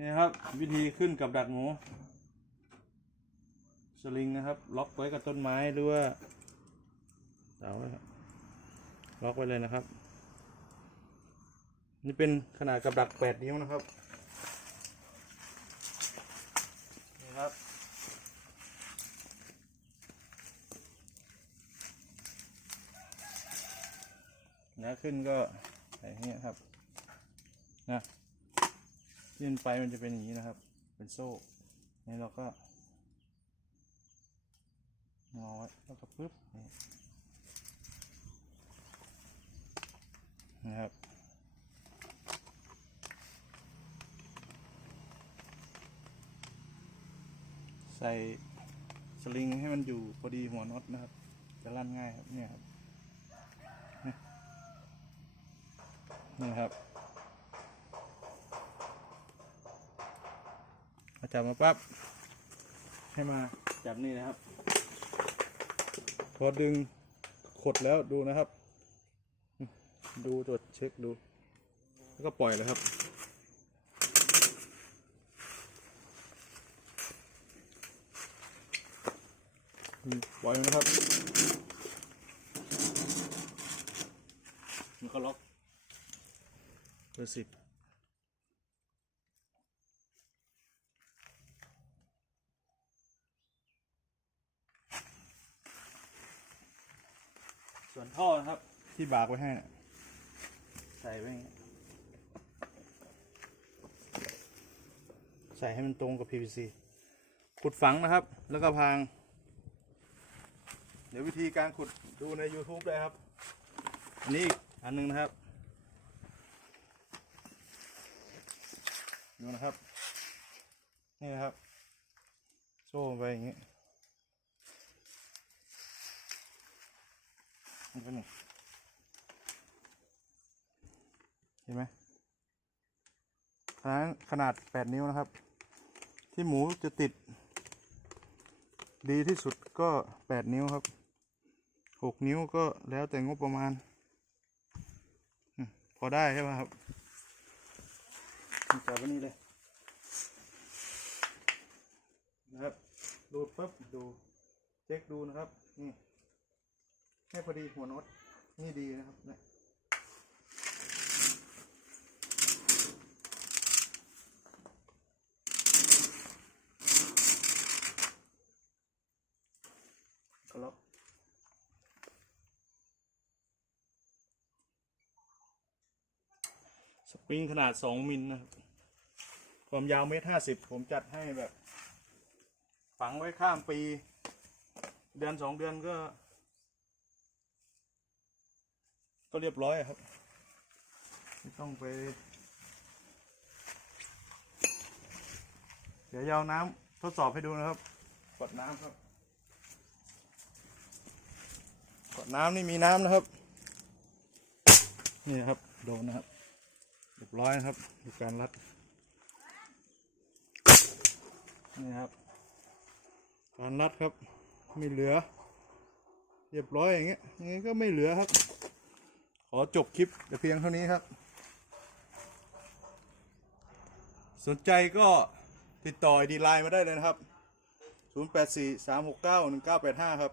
นี่ครับ วิธีขึ้นกับดักหมู สลิงนะครับ ล็อกไว้กับต้นไม้หรือว่าเสาไว้ครับล็อกไว้เลยนะครับ นี่เป็นขนาดกับดักแปดนิ้วนะครับนี่ครับนะขึ้นก็อย่างนี้ครับนะ ยื่นไปมันจะเป็นอย่างนี้นะครับ เป็นโซ่นี่เราก็งอไว้แล้วก็ปึ๊บนี่นะครับใส่สลิงให้มันอยู่พอดีหัวน็อตนะครับ จะลั่นง่ายครับเนี่ยครับนี่ครับพอ จับมาปั๊บให้มาจับนี่นะครับ พอดึงขดแล้วดูนะครับ ดูตรวจเช็คดู แล้วก็ปล่อยเลยครับ ปล่อยนนะครับ มันก็ล็อกเบอร์สิบ ส่วนท่อนะครับ ที่บากไว้ให้น่ะใส่ไว้อย่างงี้ใส่ให้มันตรงกับ PVC ขุดฝังนะครับ แล้วก็พาง เดี๋ยววิธีการขุดดูใน YouTube เลยครับ อันนี้อีกอันหนึงนะครับ ดูนะครับ นี่นะครับ โซ่ไปอย่างนี้ นก็หนึ่งเห็นไหมขนาดขนาด8นิ้วนะครับ ที่หมูจะติด ดีที่สุดก็8นิ้วครับ6นิ้วก็แล้วแต่งบประมาณ พอได้ใช่ไหมครับจับไว้นี่เลยนะครับ ดูดปุ๊บดู เช็คดูนะครับ นี่ ให้พอดีหัวน็อตนี่ดีนะครับเนี่ยก็ล็อกสปริงขนาด 2 มิลนะครับ ความยาวเมตรห้าสิบผมจัดให้แบบ ฝังไว้ข้ามปี เดือนสองเดือนก็ ก็เรียบร้อยอะครับ ไม่ต้องไป เดี๋ยวยาวน้ำทดสอบให้ดูนะครับกดน้ำครับกดน้ำนี่มีน้ำนะครับ นี่นะครับโดนนะครับ เรียบร้อยนะครับดูการรัด นี่ครับ การรัดครับ ไม่เหลือ เรียบร้อยอย่างเงี้ยอย่างงี้ก็ไม่เหลือครับ ขอจบคลิปแต่เพียงเท่านี้ครับ สนใจก็ติดต่อดีไลน์มาได้เลยนะครับ 0843691985 ครับ